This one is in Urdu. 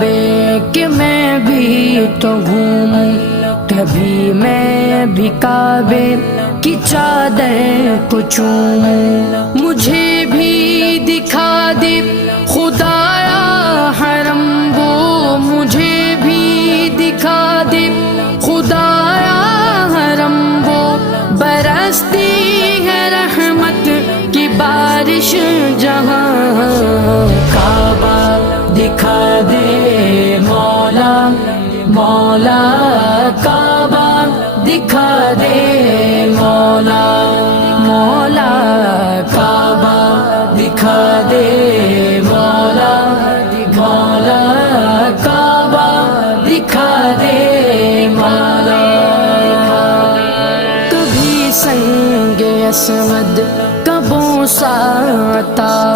کعبے کہ میں بھی تو گھوموں، کبھی میں بھی کعبے کی چادر کو چوموں، مجھے بھی دکھا دے خدایا حرم وہ، مجھے بھی دکھا دے خدایا حرم وہ، برستی ہے رحمت کی بارش جہاں، کعبہ دکھا دے مولا مولا، کعبہ دکھا دے مولا مولا، کعبہ دکھا دے مولا مولا، کعبہ دکھا دے مولا۔ کبھی سنگ اسود کا بوسہ عطا